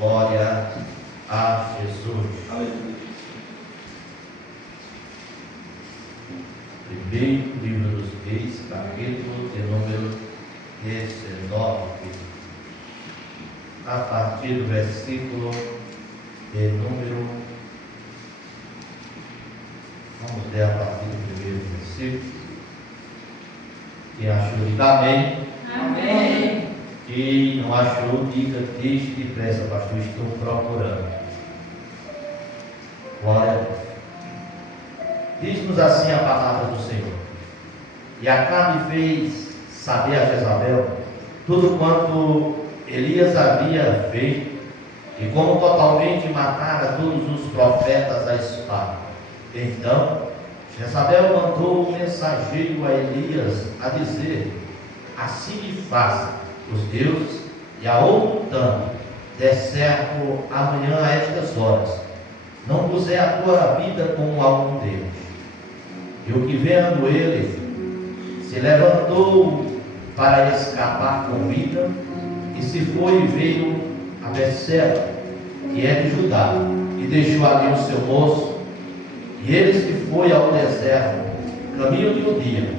Glória a Jesus. Aleluia. Primeiro livro dos Reis, capítulo de número 19, a partir do versículo de número, vamos ler a partir do primeiro versículo. Quem achou, diga amém. Amém. Quem não achou, diga deixe depressa, pastor, estou procurando. Glória a Deus. Diz-nos assim a palavra do Senhor: E Acabe fez saber a Jezabel tudo quanto Elias havia feito, e como totalmente matara todos os profetas à espada. Então Jezabel mandou um mensageiro a Elias a dizer: Assim me faça os deuses, e a outro tanto, der certo amanhã a estas horas, não puser a tua vida como algum deles. E o que vendo ele, se levantou para escapar com vida, e se foi e veio a Berseba, que é de Judá, e deixou ali o seu moço, e ele se foi ao deserto, caminho de um dia,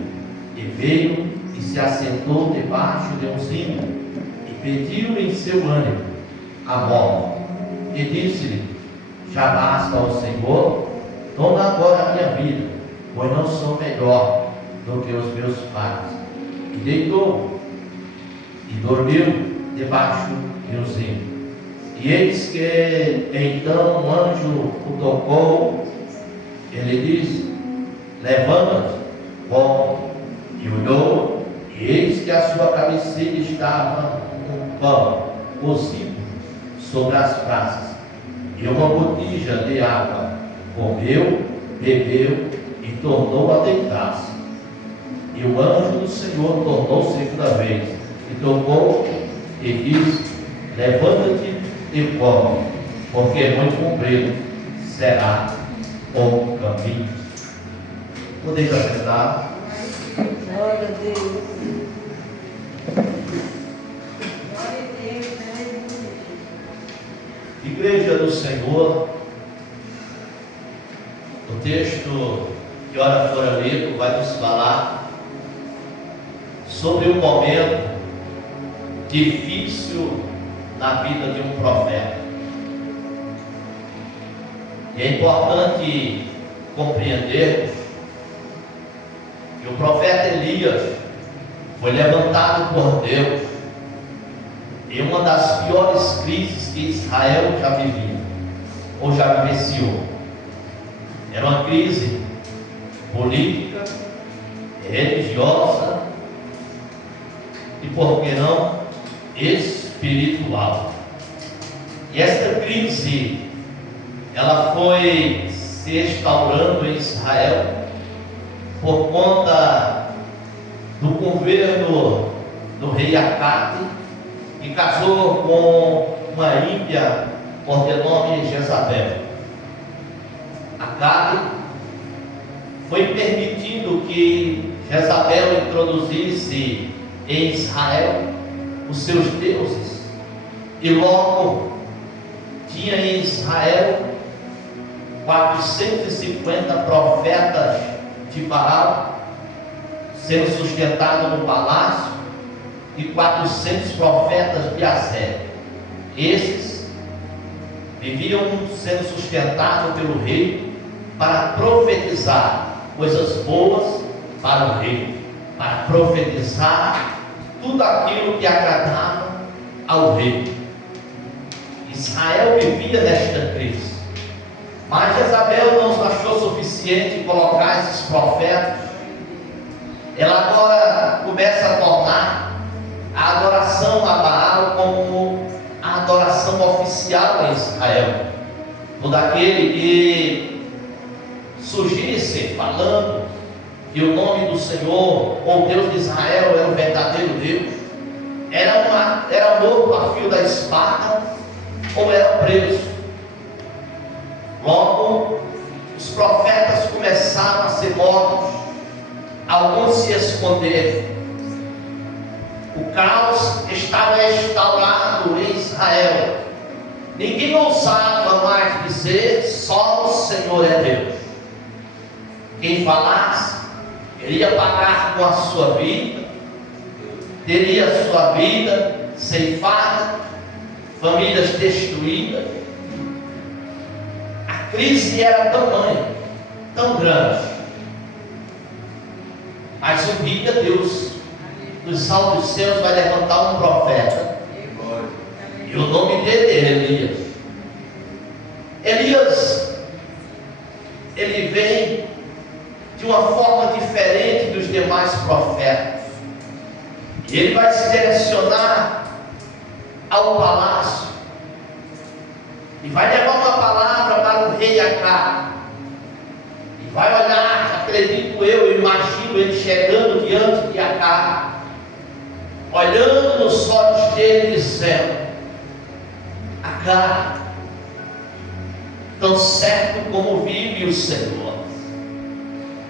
e veio e se assentou debaixo de um zinho, e pediu em seu ânimo a morte, e disse-lhe: Já basta ao Senhor, toma agora a minha vida, pois não sou melhor do que os meus pais. E deitou e dormiu debaixo de um zinho. E eis que então um anjo o tocou. Ele disse: Levanta-te, come. E olhou, e eis que a sua cabeceira estava um pão cozido sobre as brasas, e uma botija de água. Comeu, bebeu e tornou a deitar-se. E o anjo do Senhor tornou segunda vez, e tocou e disse: Levanta-te e come, porque muito comprido será o caminho. Podeis assentar. Glória a Deus. Glória a Deus. Igreja do Senhor, o texto que ora fora lido vai nos falar sobre um momento difícil na vida de um profeta. E é importante compreendermos que o profeta Elias foi levantado por Deus em uma das piores crises que Israel já vivia, ou já vivenciou. Era uma crise política, religiosa e, por que não, espiritual. E esta crise, ela foi se instaurando em Israel por conta do governo do rei Acabe, que casou com uma ímpia por nome Jezabel. Acabe foi permitindo que Jezabel introduzisse em Israel os seus deuses, e logo tinha em Israel 450 profetas de Baal sendo sustentados no palácio, e 400 profetas de Azé. Esses viviam sendo sustentados pelo rei para profetizar coisas boas para o rei, para profetizar tudo aquilo que agradava ao rei. Israel vivia nesta crise, mas Jezabel não achou suficiente colocar esses profetas. Ela agora começa a tornar a adoração a Baal como a adoração oficial em Israel. Todo aquele que surgisse falando que o nome do Senhor, ou Deus de Israel, era o verdadeiro Deus, era morto a fio da espada ou era preso. Logo, os profetas começaram a ser mortos, alguns se esconderam. O caos estava instaurado em Israel. ninguém ousava mais dizer: só o Senhor é Deus. Quem falasse, ele ia pagar com a sua vida, teria a sua vida ceifada, famílias destruídas. A crise era tamanha, tão grande. Mas um dia Deus, dos altos céus, vai levantar um profeta. E o nome dele é Elias. Elias, ele vem de uma forma diferente dos demais profetas. E ele vai se direcionar ao palácio e vai levar uma palavra para o rei Acabe. E vai olhar, acredito eu imagino ele chegando diante de Acabe, olhando nos olhos dele, dizendo: Acabe, tão certo como vive o Senhor,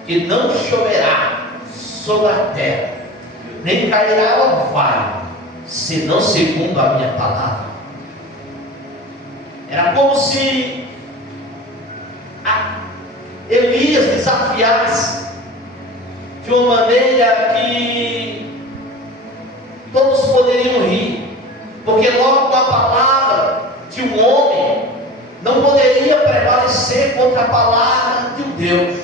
que não choverá sobre a terra, nem cairá ao vale, senão segundo a minha palavra. Era como se Elias desafiasse de uma maneira que todos poderiam rir, porque logo a palavra de um homem não poderia prevalecer contra a palavra de um Deus.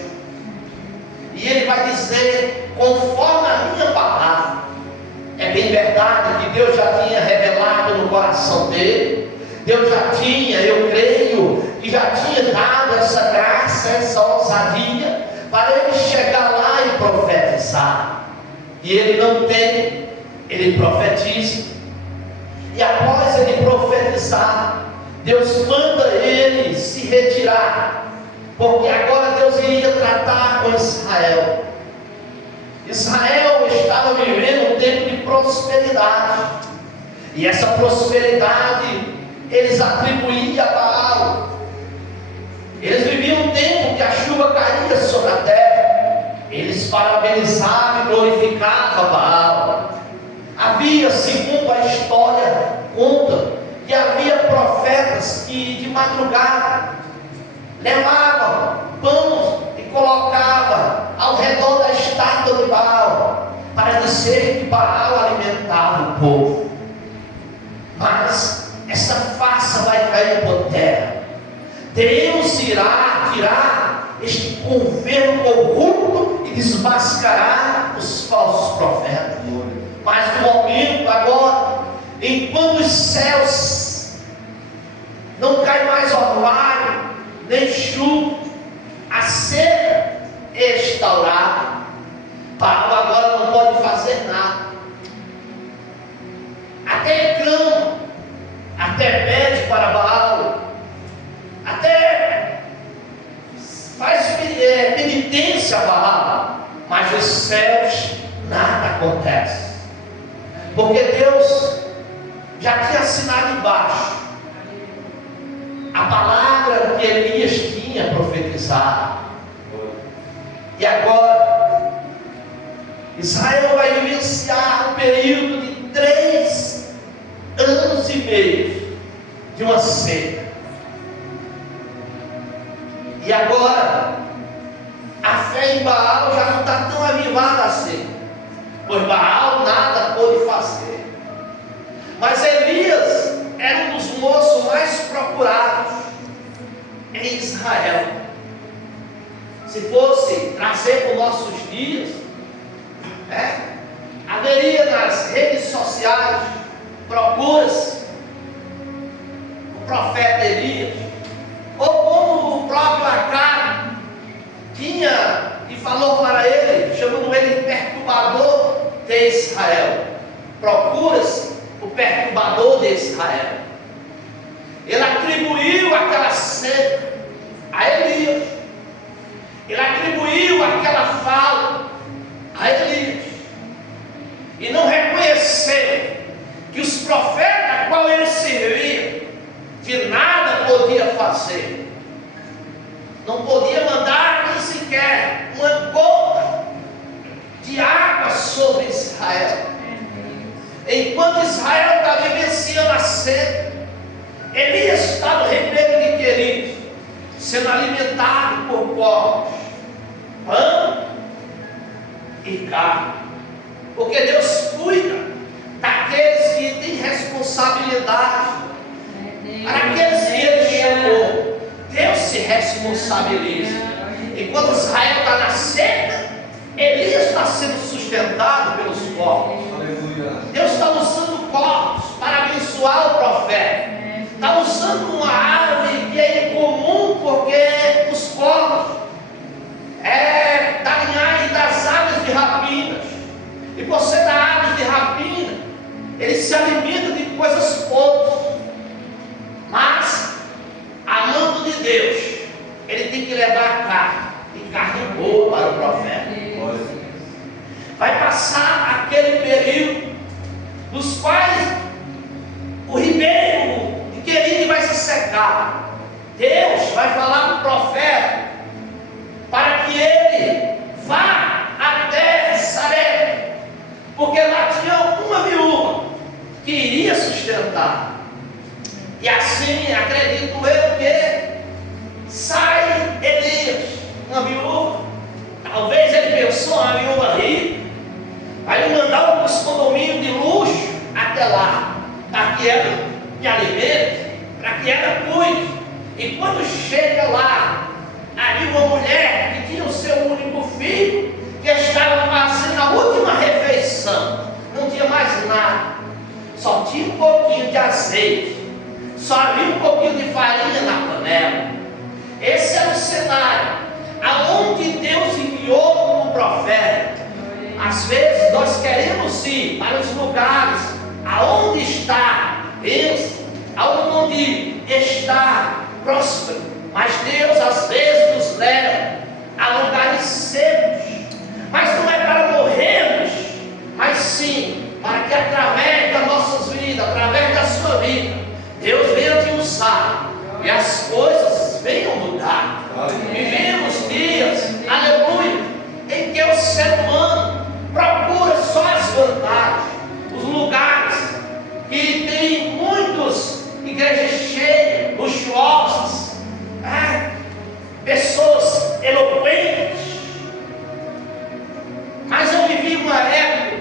E ele vai dizer: conforme a minha palavra. É bem verdade que Deus já tinha revelado no coração dele, Deus já tinha, eu creio, que já tinha dado essa graça, essa ousadia, para ele chegar lá e profetizar. E ele não tem, ele profetiza. E após ele profetizar, Deus manda ele se retirar, porque agora Deus iria tratar com Israel. Israel estava vivendo um tempo de prosperidade, e essa prosperidade eles atribuíam a Baal. Eles viviam um tempo que a chuva caía sobre a terra, eles parabenizavam e glorificavam Baal. Havia, segundo a história conta, que havia profetas que de madrugada levavam pães e colocavam ao redor da estátua de Baal, para dizer que Baal alimentava o povo. Mas essa farsa vai cair por terra. Deus irá tirar este governo corrupto e desmascarar os falsos profetas. Mas no momento agora, enquanto os céus não cai mais orvalho, nem chuva, a seca é instaurada, Baal agora não pode fazer nada. Até clama, até pede para Baal, até faz penitência a Baal, mas os céus nada acontece, porque Deus já tinha assinado embaixo a palavra que Elias tinha profetizado. E agora Israel vai vivenciar um período de 3 anos e meio de uma seca. E agora a fé em Baal já não está tão avivada assim, pois Baal nada pôde fazer. Mas Elias era um dos moços mais procurados em Israel. Se fosse trazer para os nossos dias, haveria nas redes sociais procuras o profeta Elias, ou como o próprio Acabe tinha e falou para ele, chamando ele de perturbador de Israel. Procura-se o perturbador de Israel. Ele atribuiu aquela seca a Elias. Ele atribuiu aquela fala a Elias. E não reconheceu que os profetas a qual ele servia de nada podia fazer. Não podia mandar nem sequer uma gota de água sobre Israel. Enquanto Israel está vivenciando a seca, Elias está no ribeiro de Querite, sendo alimentado por corpos, pão e carne, porque Deus cuida daqueles que têm responsabilidade, para aqueles que Ele chamou. Deus se responsabiliza. Enquanto Israel está na seca, Elias está sendo sustentado pelos corpos. Deus está usando corpos para abençoar o profeta. Está usando uma árvore que é incomum, porque os corpos da linhagem das aves de rapinas. E por ser da aves de rapina, eles se alimentam de coisas poucas. Mas, amando de Deus, ele tem que levar carne, e carne boa para o profeta. Vai passar aquele período dos quais o ribeiro de Querite vai se secar. Deus vai falar para o profeta para que ele vá até Sarepta, porque lá tinha uma viúva que iria sustentar. E assim, acredito eu, que sai Elias, uma viúva. Talvez ele pensou, uma viúva rica, vai mandar os condomínios de luxo até lá, para que ela me alimente, para que ela cuide. E quando chega lá, havia uma mulher que tinha o seu único filho, que estava fazendo a última refeição, não tinha mais nada, só tinha um pouquinho de azeite, só havia um pouquinho de farinha na panela. Esse é o cenário aonde Deus enviou o profeta. Às vezes nós queremos ir para os lugares aonde está Deus, aonde está próspero, mas Deus às vezes nos leva a lugares secos, mas não é para morrermos, mas sim para que através das nossas vidas, através da sua vida, Deus venha te usar e as coisas venham mudar. Vivemos dias, aleluia, em que o ser humano procura só as vantagens, os lugares que tem muitas igrejas cheias, luxuosas, pessoas eloquentes. Mas eu vivi uma época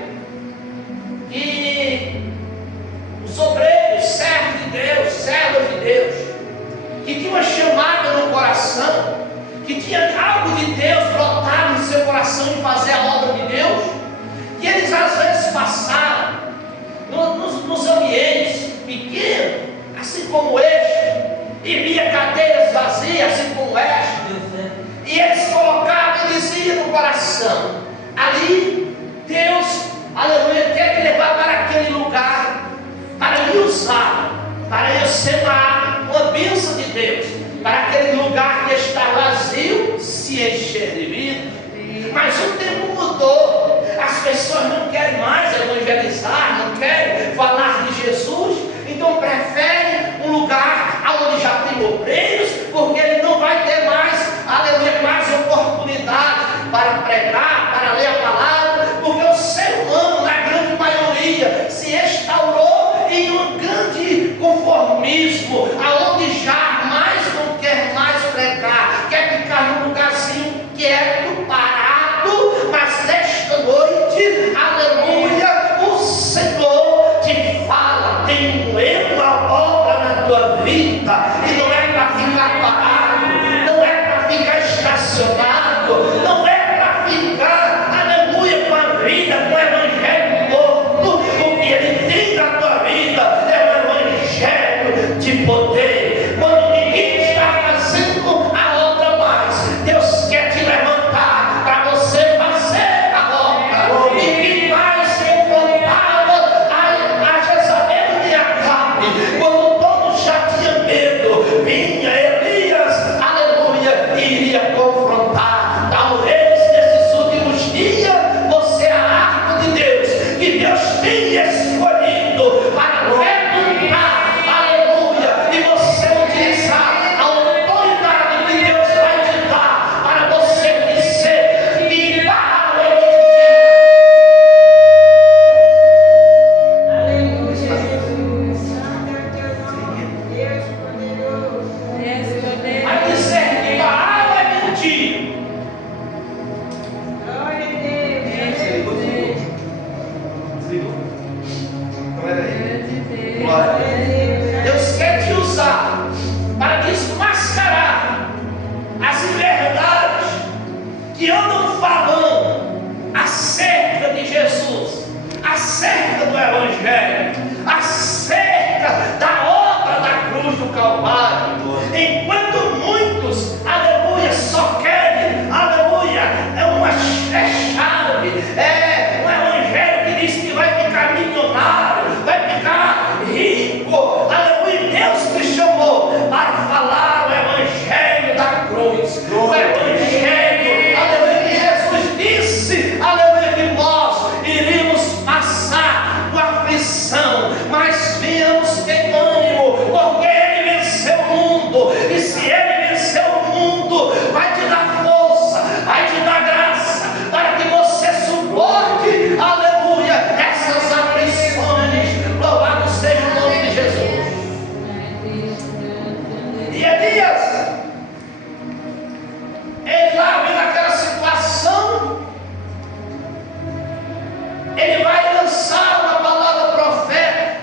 que os obreiros, servos de Deus, servos de Deus, que tinham uma chamada no coração, que tinha algo de Deus brotado no seu coração em fazer a obra de Deus, que eles às vezes passaram nos ambientes pequenos, assim como este, e via cadeiras vazias, assim como esta, e eles colocavam e diziam no coração: ali Deus, aleluia, quer me levar para aquele lugar, para me usar, para eu ser uma bênção de Deus, para aquele lugar que está vazio se encher de vida. Mas o tempo mudou, as pessoas não querem mais evangelizar, não querem falar de Jesus, então preferem um lugar onde já tem obreiros, porque ele não vai ter mais, aleluia, mais oportunidade para pregar, para ler a palavra, porque o ser humano, na grande maioria, se instaurou em um grande conformismo, aonde jamais não quer mais pregar, quer ficar num lugarzinho quieto, parado. Mas nesta noite, aleluia, o Senhor Evangelho, acerca da obra da cruz do Calvário. Enquanto muitos, aleluia, só querem, aleluia, é chave, é um evangelho que diz que vai ficar milionário, vai ficar rico, aleluia. Deus te chamou para falar o evangelho da cruz, o evangelho, aleluia, que Jesus disse, aleluia, que nós iríamos passar por aflição, mas viemos ter ânimo, porque Ele venceu o mundo, e se Ele venceu o mundo, vai te dar força, vai te dar graça, para que você suporte, aleluia, essas aflições. Louvado seja o nome de Jesus. E Elias, ele lá vendo aquela situação, ele vai lançar uma palavra profética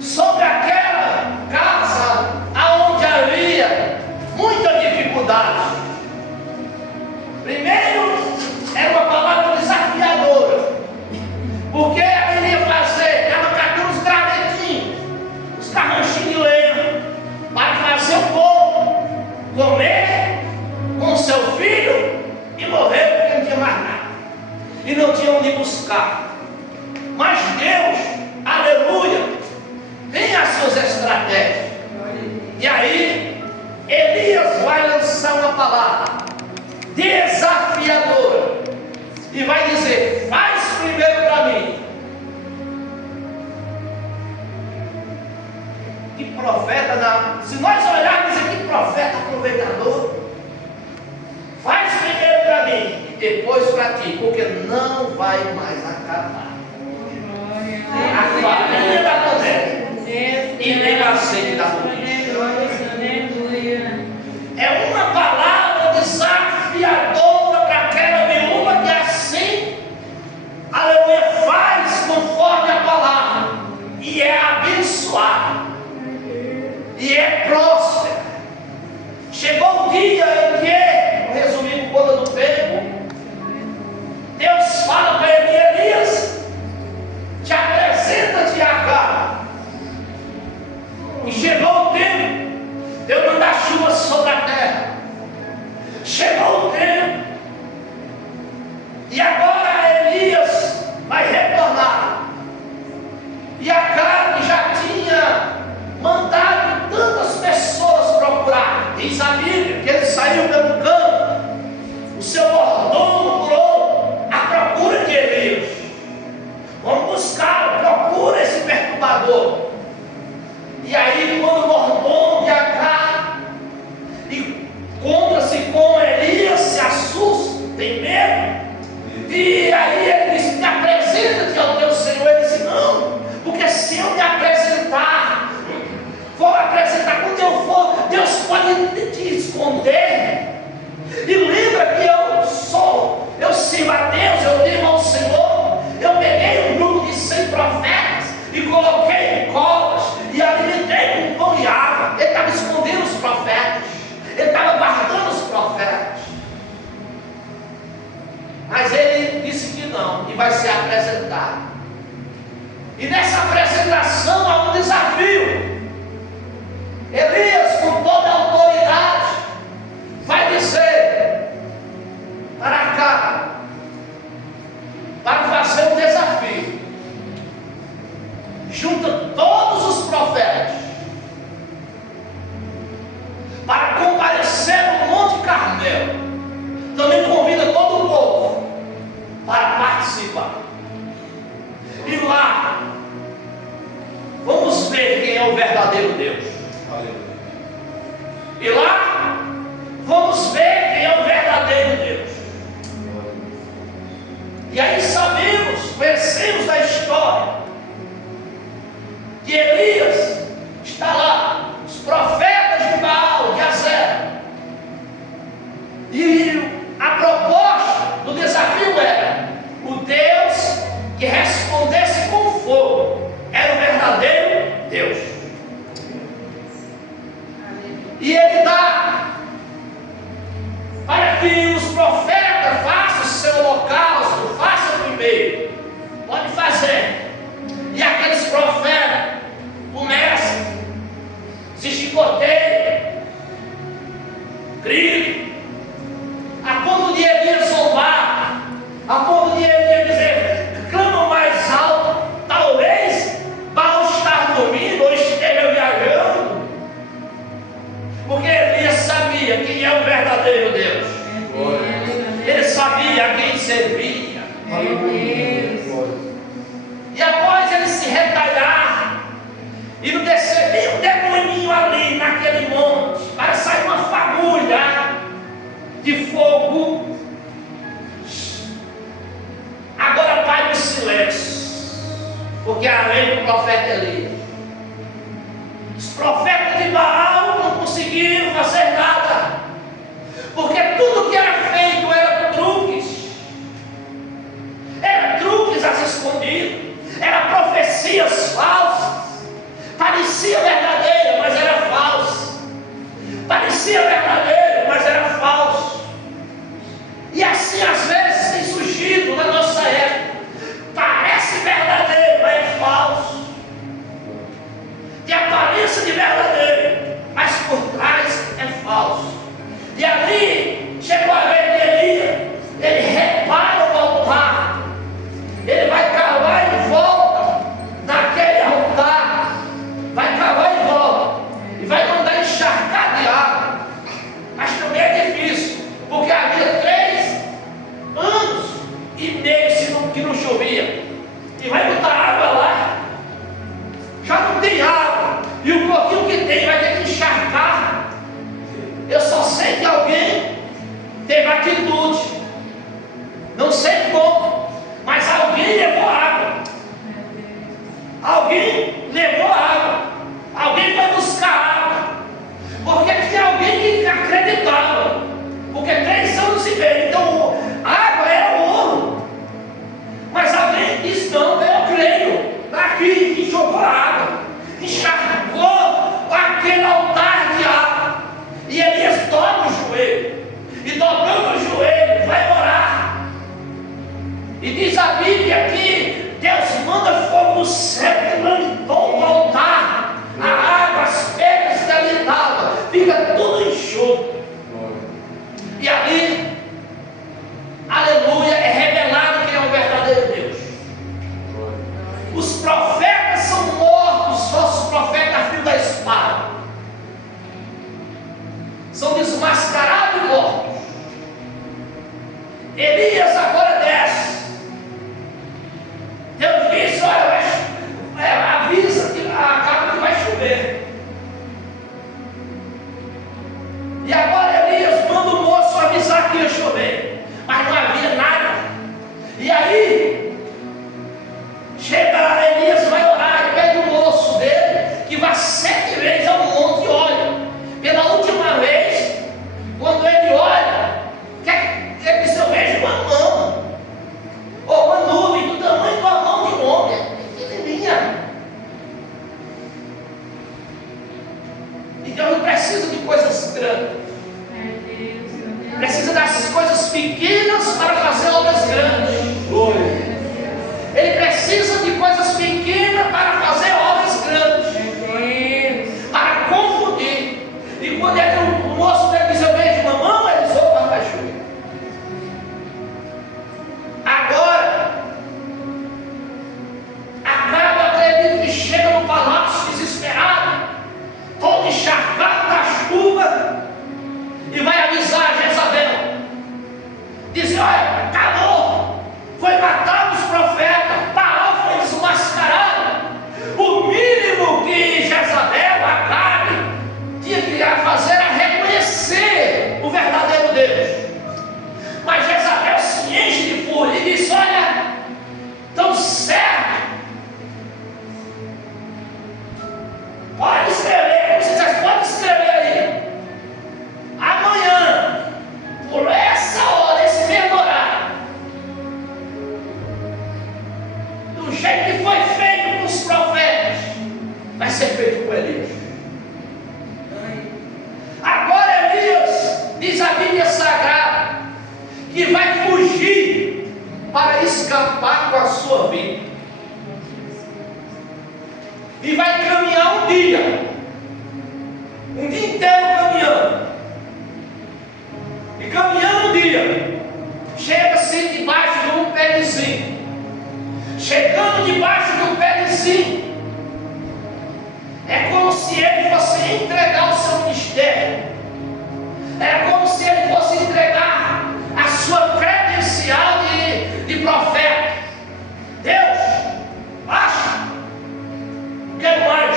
sobre aquela casa aonde havia muita dificuldade. Primeiro, era uma palavra desafiadora, porque ele ia fazer, ela catando os gravetinhos, os carranchinhos de lenha, para fazer o povo comer com seu filho e morrer, porque não tinha mais nada, e não tinha onde buscar. Mas Deus, aleluia, tem as suas estratégias. E aí, Elias vai lançar uma palavra desafiadora e vai dizer: faz primeiro para mim. Que profeta, se nós olharmos aqui, profeta aproveitador, faz primeiro para mim e depois para ti, porque não vai mais acabar a farinha da poder e nem o azeite da polícia. É uma palavra desafiadora para aquela viúva que assim, aleluia, faz conforme a palavra e é abençoada e é próspera. Chegou o dia em que, resumindo por conta do tempo, Deus fala para Elias: te apresenta-te a Agar. E chegou o tempo de eu mandar chuva sobre a terra. Chegou o tempo, e agora Elias vai retornar. E Agar, que já tinha mandado tantas pessoas procurar, diz a Bíblia que ele saiu pelo campo, o seu mordomo procurou à procura de Elias. Vamos buscar, procura esse perturbador. E aí, quando o mordomo de Agar encontra-se com Elias, se assusta, tem medo. E aí ele disse: me apresenta-te ao teu Senhor. Ele disse: não, porque se eu me apresentar, vou apresentar quando eu for, Deus pode te esconder. E lembra que eu sirvo a Deus, eu devo ao Senhor. Eu peguei um grupo de 100 profetas e coloquei em covas e alimentei com pão e água. Ele estava escondendo os profetas, ele estava guardando os profetas. Mas ele disse que não, e vai se apresentar. E nessa apresentação há um desafio. Elias, com toda a autoridade, vai dizer para cá, para fazer um desafio: junta todos os profetas para comparecer no Monte Carmelo. Também convida todo o povo para participar. E lá vamos ver quem é o verdadeiro Deus. E lá vamos ver quem é o verdadeiro Deus. E aí sabemos, conhecemos da história porque além do profeta Elias, os profetas de Baal não conseguiram fazer nada, porque tudo que era feito era truques às escondidas, eram profecias falsas, parecia verdadeira, mas era falsa, parecia verdadeiro, mas era falso. E assim às vezes tem surgido na nossa época, parece verdadeiro, mas é falso, tem aparência de verdadeiro, mas por trás é falso. E ali chegou a vez de Elias, ele repara o altar, ele vai cavar e volta naquele altar, vai cavar e volta, e vai mandar encharcar de água, mas também é difícil, porque havia 3 anos e meio que não chovia, e vai botar água lá, já não tem água, e o pouquinho que tem vai ter que encharcar. Eu só sei que alguém teve atitude, não sei como, mas alguém levou água, alguém levou água, alguém foi buscar água, porque tinha alguém que acreditava, porque 3 anos e meio, então a água era ouro, mas alguém disse: não, eu creio, aqui, e jogou a água, encharcou aquele altar de água. E Elias dobra o joelho, e dobrando o joelho, vai orar. E diz a Bíblia que Deus manda fogo do céu queimando todo o altar, a água, as pedras que ali estavam, fica tudo enxuto. E ali, aleluia, é revelado quem é o verdadeiro Deus. Os profetas são mortos, nossos profetas a fio da espada, são desmascarados e mortos. Elias agora desce. Deus disse: olha, avisa que acaba que vai chover. E agora Elias manda o moço avisar que ia chover, mas não havia nada. E aí chega Elias, vai orar e pede o moço dele que vá 7 vezes ao monte e olha. Pela última vez, quando ele olha, ele diz: eu vejo uma mão, ou uma nuvem do tamanho da mão de um homem, pequenininha. Então ele precisa de coisas grandes, precisa das coisas pequenas para fazer obras grandes. Ele precisa de coisas pequenas para fazer obras grandes, para confundir. E quando o moço dele diz: eu vejo uma mão, ele diz: opa, vai chover. Agora, acaba, acredito que chega no palácio desesperado, todo encharcado da chuva, e vai avisar a Jezabel. Diz: olha, acabou, foi matado os profetas, Baal foi desmascarado. O mínimo que Jezabel, Acabe, tinha que fazer era reconhecer o verdadeiro Deus. Mas Jezabel se enche de fúria e diz: olha, tão certo, pode escrever, vocês podem escrever aí, amanhã, por essa hora, esse mesmo horário, do jeito que foi feito com os profetas, vai ser feito com Elias. Agora Elias, diz a Bíblia Sagrada, que vai fugir para escapar com a sua vida, e vai caminhar um dia inteiro caminhando, e caminhando um dia, chega-se debaixo de um pé de zinco. Chegando debaixo de um pé de zinco, é como se ele fosse entregar o seu ministério, é como se ele fosse entregar a sua credencial de profeta. Deus, acha, quero mais.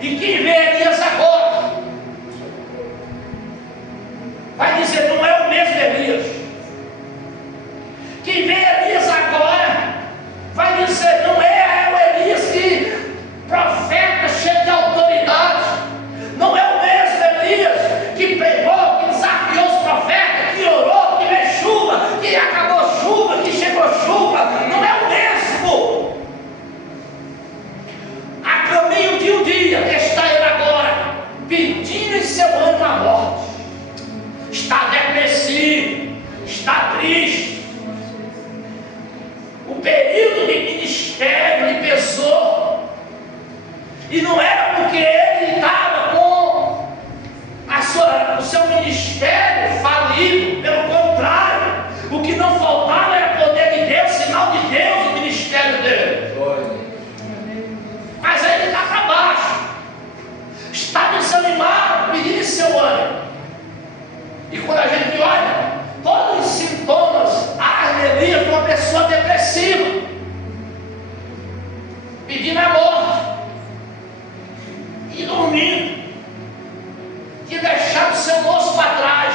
E quem vê Elias agora vai dizer: não é o mesmo Elias. Quem vê Elias agora vai dizer: E não era porque ele estava com o seu ministério falido, pelo contrário, o que não faltava era poder de Deus, sinal de Deus no ministério dele. Mas aí ele está para baixo, está desanimado, pedindo seu ânimo. E quando a gente olha, todos os sintomas, Elias foi uma pessoa depressiva, pedindo a morte, e dormindo, e deixando o seu moço para trás.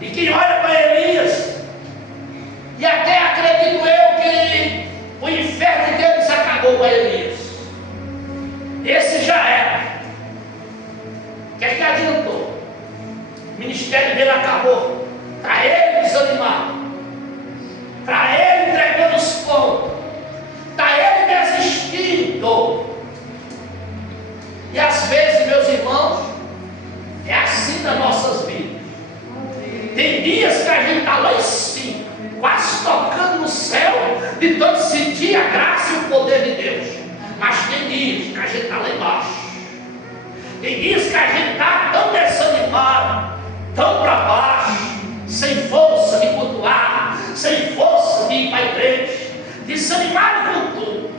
E quem olha para Elias, e até acredito eu que o inferno de Deus acabou com Elias. Esse já era. O que é que adiantou? O ministério dele acabou. Para ele desanimado, para ele entregando os pontos, para ele desistindo. E às vezes, meus irmãos, é assim nas nossas vidas. Tem dias que a gente está lá em cima, quase tocando no céu, de tanto sentir a graça e o poder de Deus. Mas tem dias que a gente está lá embaixo. Tem dias que a gente está tão desanimado, tão para baixo, sem força de cultuar, sem força de ir para a igreja, desanimado com tudo.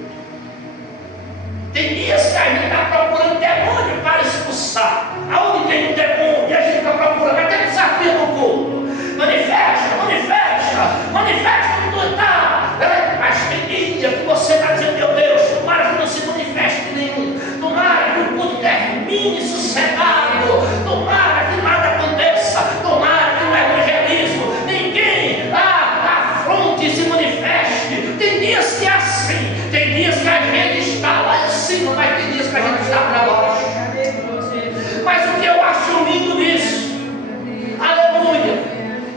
Tem dias que a gente está procurando demônio para expulsar. Aonde tem um demônio, e a gente está procurando, até desafio no culto. Manifesta, manifesta, manifesta como tu está. Mas tem dia que você está dizendo, meu Deus, tomara que não se manifeste nenhum, tomara que o culto termine sossegado, tomara que nada aconteça, tomara que no evangelismo ninguém afronte e se manifeste. Tem dias que é assim, tem dias que a gente está lá em cima, mas tem dias que a gente está para baixo. Mas o que eu acho lindo nisso, aleluia,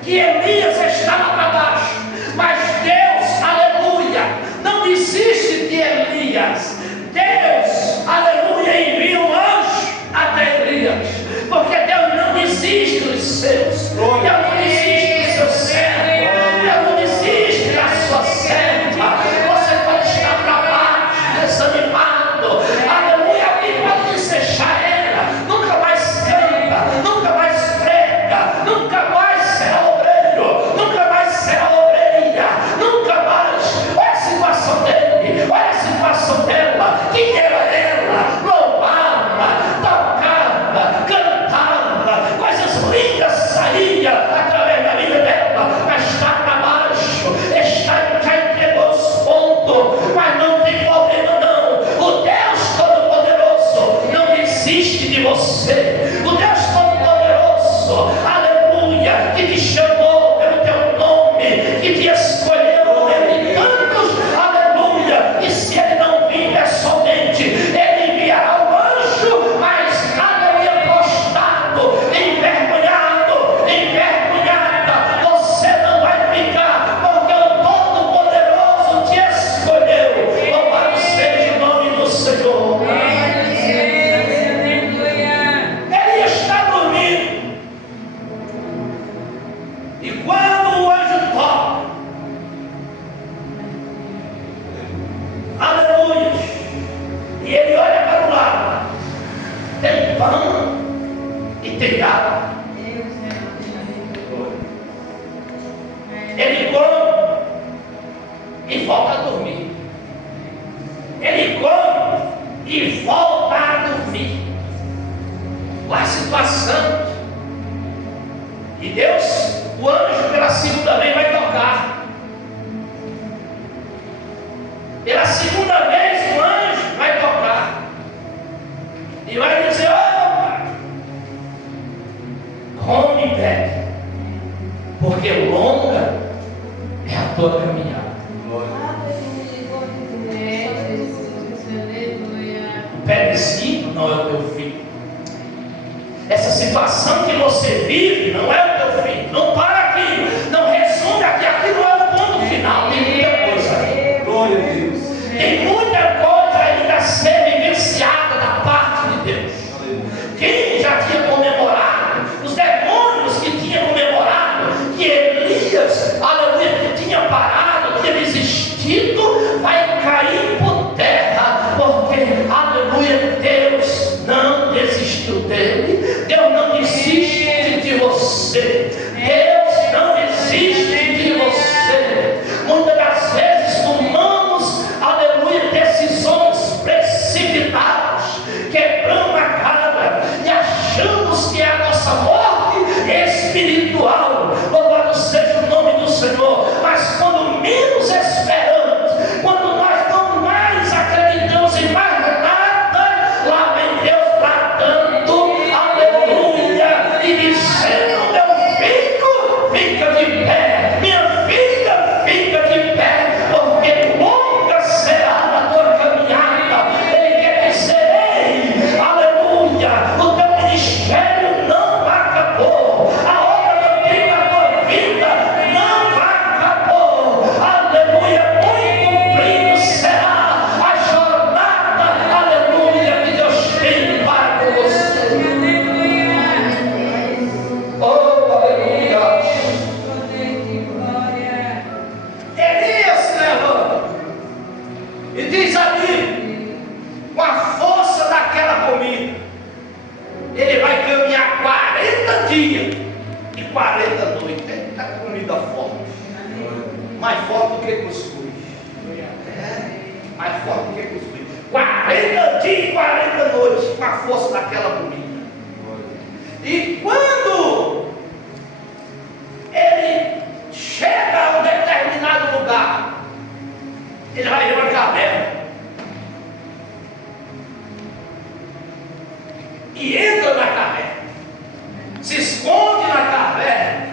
que Elias estava para baixo, mas Deus, aleluia, não desiste de Elias. Deus, aleluia, envia um anjo até Elias, porque Deus não desiste dos seus, Deus não desiste do seu servo, Deus não desiste da sua serva. Você pode estar para baixo, desanimado, aleluia, alguém pode desfechar ela, nunca mais canta, nunca mais prega, nunca mais será obreiro, nunca mais será obreira, nunca mais. Olha a situação dele, olha a situação dela. Quem era ela? Louvava, tocava, cantava, coisas lindas saíam através da vida dela, mas está para baixo, já entregou os pontos, mas não tem problema não. O Deus Todo-Poderoso não desiste de você. O Deus Todo-Poderoso, aleluia, que te chamou pelo teu nome, que te escolheu no meio de tantos, aleluia, e se ele não vir pessoalmente, ele enviará o anjo, mas aleluia, prostrado, envergonhado, envergonhada, você não vai ficar, porque o Todo-Poderoso te escolheu. Louvado seja o nome do Senhor. Ele está dormindo, e quando o anjo toca, aleluia, e ele olha para o lado, tem pão e tem água. Ele come e volta a dormir. Ele come e volta a dormir. Olha a situação. E Deus, o anjo pela segunda vez vai tocar. Pela segunda vez o anjo vai tocar. E vai dizer, ó, come e bebe, porque longa é a tua caminhada. O perezinho não é o teu filho. Essa situação que você vive não é o teu filho. Não para aqui, não resume aqui, aqui não é o ponto final. Tem muita coisa aí. Glória a Deus. Tem muita coisa ainda a ser vivenciada da parte de Deus. Quem já tinha comemorado, os demônios que tinham comemorado que Elias, aleluia, tinha parado, tinha desistido, vai cair por terra. E diz a Bíblia, com a força daquela comida, ele vai caminhar 40 dias e 40 noites. Eita, comida forte. Mais forte do que cuscuz. Mais forte do que cuscuz. 40 dias e 40 noites com a força daquela comida. E quando ele chega a um determinado lugar, ele vai ver uma caverna. E entra na caverna. Se esconde na caverna.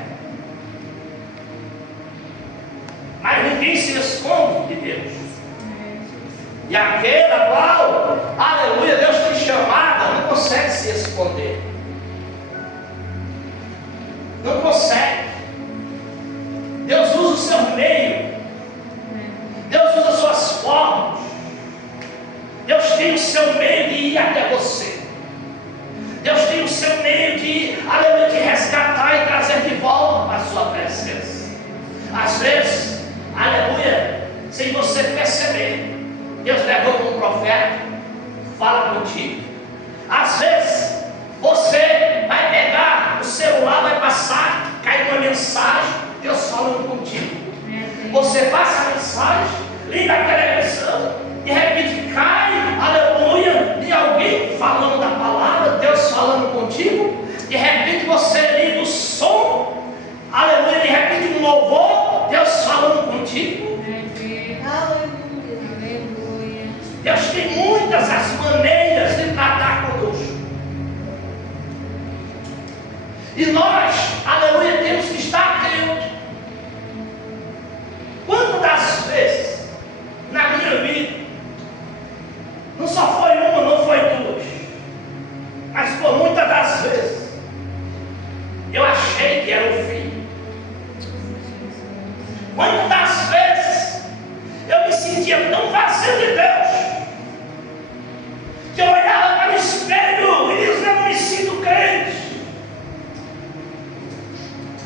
Mas ninguém se esconde de Deus. E aquele a qual, aleluia, Deus tem chamada, não consegue se esconder. Não consegue. Deus usa o seu meio. Deus usa suas formas. Deus tem o seu meio de ir até você. Deus tem o seu meio de, aleluia, de resgatar e trazer de volta a sua presença. Às vezes, aleluia, sem você perceber, Deus levou um profeta, fala contigo. Às vezes, você vai pegar o celular, vai passar, cai uma mensagem, Deus falando contigo. Você passa a mensagem, liga a televisão, de repente cai, aleluia, de alguém falando da palavra, Deus falando contigo. De repente você liga o som, aleluia, de repente um louvor, Deus falando contigo. Deus tem muitas as maneiras de tratar conosco. E nós, aleluia, temos que estar atentos. Quantas das vezes na minha vida, não só foi uma, não foi duas, mas por muitas das vezes, eu achei que era o fim. Quantas das vezes eu me sentia tão vazio de Deus, que eu olhava para o espelho e dizia: eu não me sinto crente.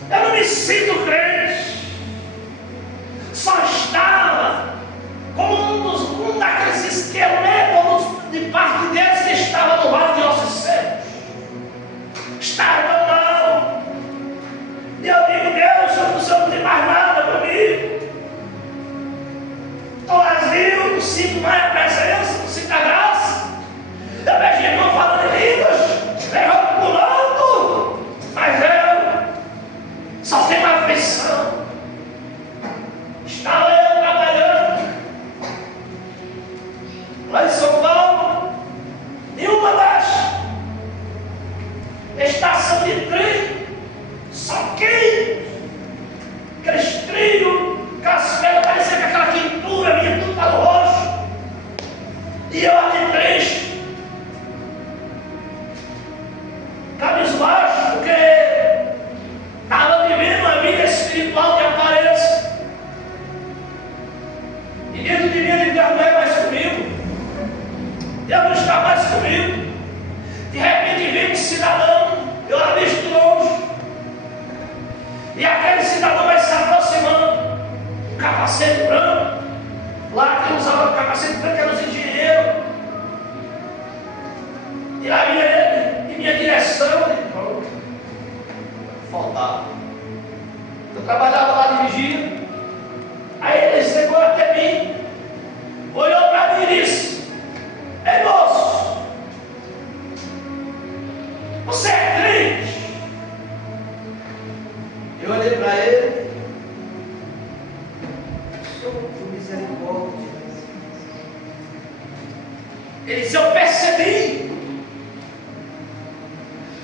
Eu não me sinto crente. Só estava como um daqueles esqueletos de parte de Deus que estava no vale de ossos secos. Estava tão mal. E eu digo: Deus, eu não tenho mais nada comigo. Estou vazio, não sinto mais a presença, não sinto a graça. Eu vejo irmão falando em línguas, levando para o alto, mas eu só tenho uma aflição. Estava eu trabalhando lá em São Paulo, em uma das estações de trem, só que aqueles trilhos, aquelas pedras, parecia que aquela quentura vinha tudo para o rosto, e eu ali triste, cabisbaixo, porque estava vivendo uma vida espiritual de aparência. E dentro de mim ele não é mais comigo. Deus não está mais comigo. De repente vem um cidadão, eu avisto longe. E aquele cidadão vai se aproximando. Um capacete branco. Lá quem usava o capacete branco era os engenheiros. E lá vinha ele, em minha direção. Faltava. Eu trabalhava lá de vigia. Aí ele chegou até mim, olhou para mim e disse: ei moço, você é crente? Eu olhei para ele: sou por misericórdia. Ele disse: eu percebi,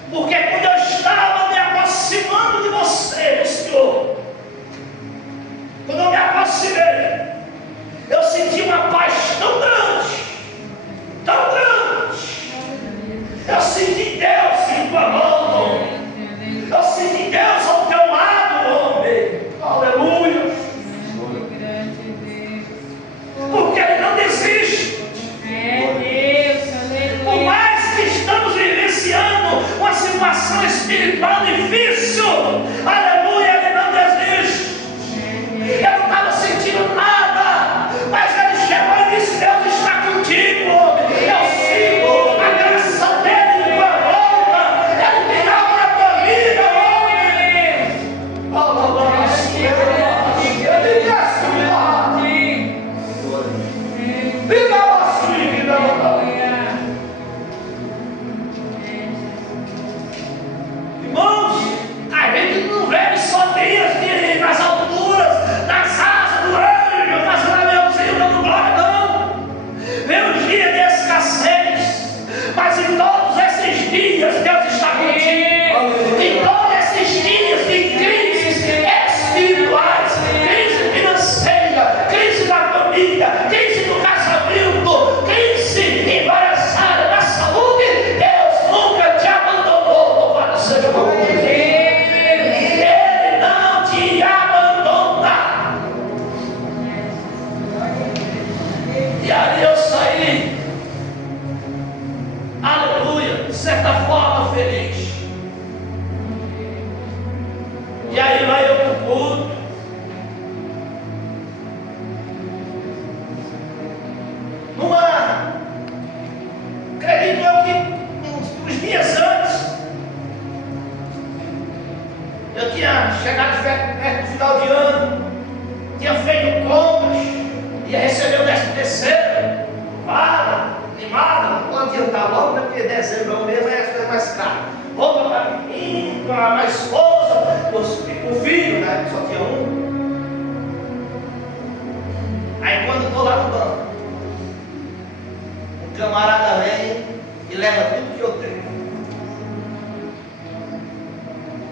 porque quando eu estava me aproximando de você, do Senhor, quando eu me aproximei, eu senti uma paz tão grande, tão grande. Eu senti Deus em tua mão, eu senti Deus ao teu lado, homem. Aleluia. Porque Ele não desiste. Porque chegado perto do final de ano, tinha feito compras, ia receber o 13º, animada, não pode adiantar logo, né? Porque dezembro é o mês, aí as coisas mais caras. Roupa para mim, para a esposa, o filho, né? Só tinha um. Aí quando eu estou lá no banco, um camarada vem e leva tudo que eu tenho.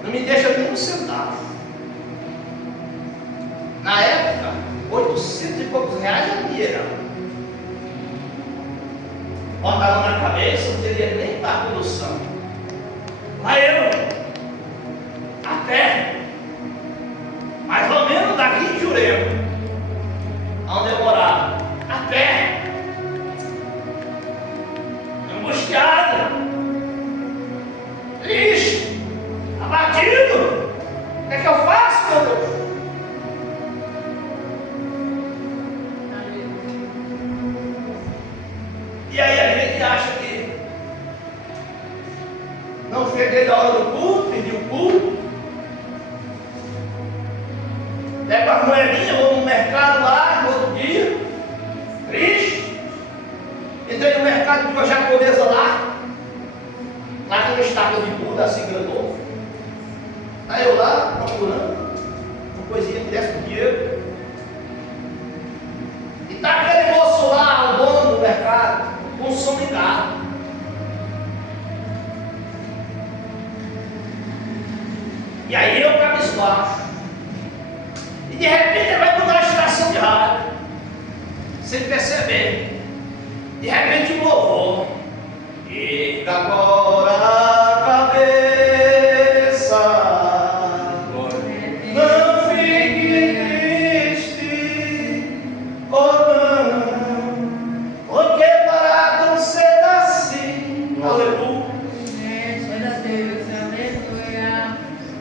Não me deixa nem um centavo. Na época, 800 e poucos reais era dinheiro. Bota a mão na cabeça, não teria nem para condução. Lá eu, a pé, mais ou menos daqui de Jurema, onde eu morava, a pé, angustiado, triste, abatido. O que é que eu faço, meu Deus? E aí a gente acha que não cheguei da hora do culto, pedi o culto, pego as moedinhas, vou no mercado lá, no outro dia, triste. Entrei no mercado de uma japonesa lá tem uma estátua de Buda assim grandona. Aí eu lá procurando uma coisinha que desse por dinheiro. E tá aquele moço lá, o dono do mercado, com um som ligado. E aí eu cabisbaixo. E de repente ele vai mudar a estação de rádio, sem perceber. De repente um louvor. E agora a cabeça, não fique triste, oh não, porque para não ser assim, aleluia.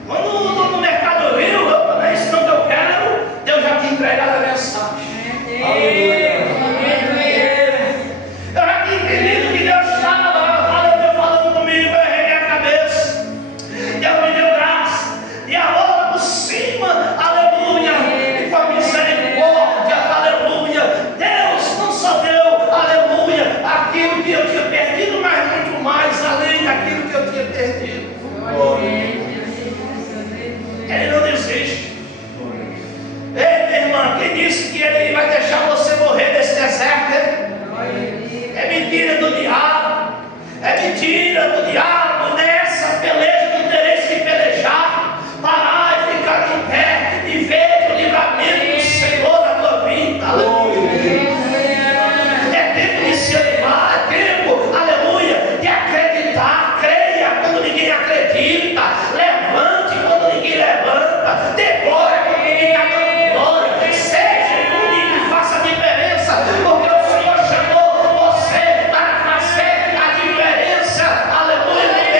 Quando no mercado viu, não é isso não que eu quero, Deus já tinha entregado a mensagem. Aleluia. Eu já tinha entendido que Deus estava lá, falando comigo, eu errei a cabeça. Deus me deu graça, e a obra por cima, aleluia, e com a misericórdia, aleluia. Deus não só deu, aleluia, aquilo que eu tinha perdido, mas muito mais, além daquilo que eu tinha perdido. Ele não desiste. Ei, minha irmã, quem disse que ele vai deixar você morrer nesse deserto? É mentira do diabo. É mentira do diabo. Nessa peleja que tereis que pelejar. Parar e ficar em pé e ver o livramento do Senhor na tua vida. Aleluia. É tempo de se animar. É tempo, aleluia, de acreditar. Creia quando ninguém acredita. Levante quando ninguém levanta. Dê glória quando ninguém está dando glória. Seja único e faça a diferença. Porque o Senhor chamou você para fazer a diferença. Aleluia.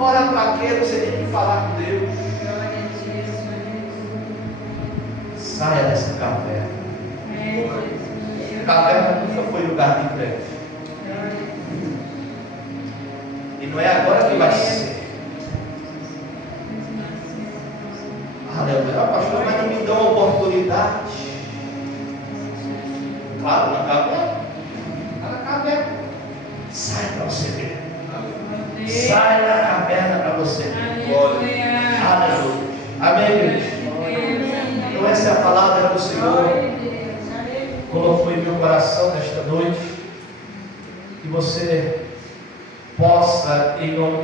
Ora para quê? Você tem que falar com Deus. Saia dessa caverna. Caverna nunca foi lugar de crente. E não é agora que vai ser. Aleluia, pastor, mas não me dão a oportunidade. Claro, na caverna. Está na caverna. Sai para você ver. Sai da caverna para você ver. Aleluia. Amém, igreja? Então essa é a palavra do Senhor. Colocou em meu coração nesta noite. Que você possa, em nome